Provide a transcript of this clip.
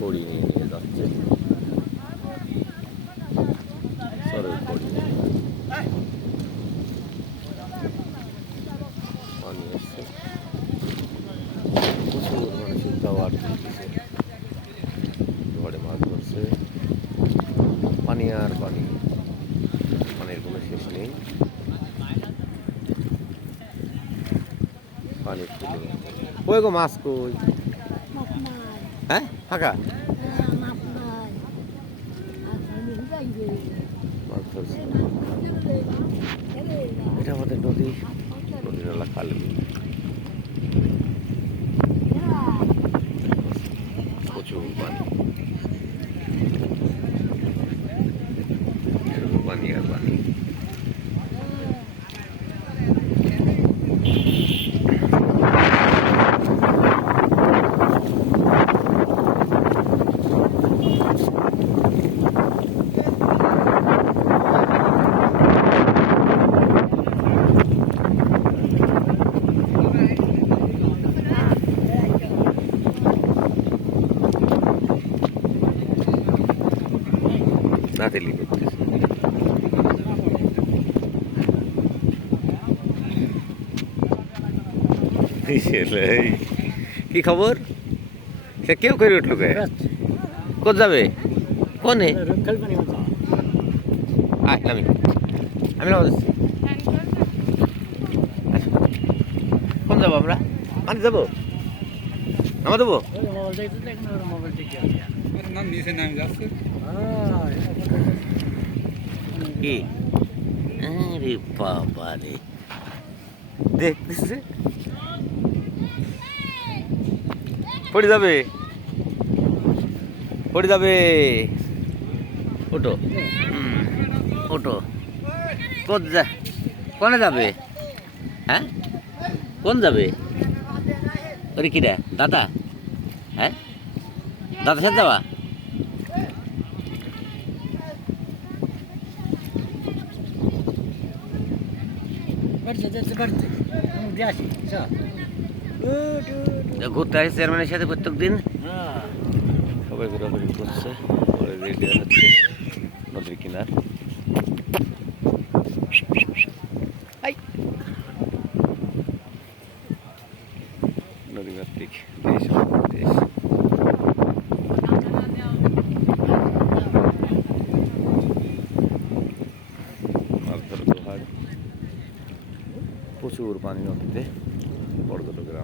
কড়ি নিয়ে নিয়ে যাচ্ছে। পানি আসছে ঘরে মাছ ধরছে। পানি আর পানি। পানির কোনো শেষ নেই। পানি কই গো মাছ কই? হ্যাঁ? ফাঁকা? এটা আমাদের নদী। নদী নালা খাল প্রচুর পানি শুধু পানি আর পানি নাতেলি করতেছে। কি খবর? সে কেউ করে উঠল কে? কোথ যাবে? কোনে? আমি আছি। আচ্ছা। কোন যাব আমরা? মানে যাব? নামা দেবো? কি? আরে বাবা রে। দেখতেছে পড়ে যাবে। পড়ে যাবে। ওটো ওটো কোন যা কোনে যাবে? হ্যাঁ? কোন যাবে? ওরে কিরা দাদা? হ্যাঁ? দাদা সাথে যাওয়া ঘুরতে আসে চেয়ারম্যানের সাথে প্রত্যেক দিন। সবাই ঘোরাঘুরি করছে পরে রেডি হচ্ছে নদীর কিনার। নদীমাতৃক দেশ দেশ। মাছ ধরা প্রচুর পানি নদীতে পর্যটকেরা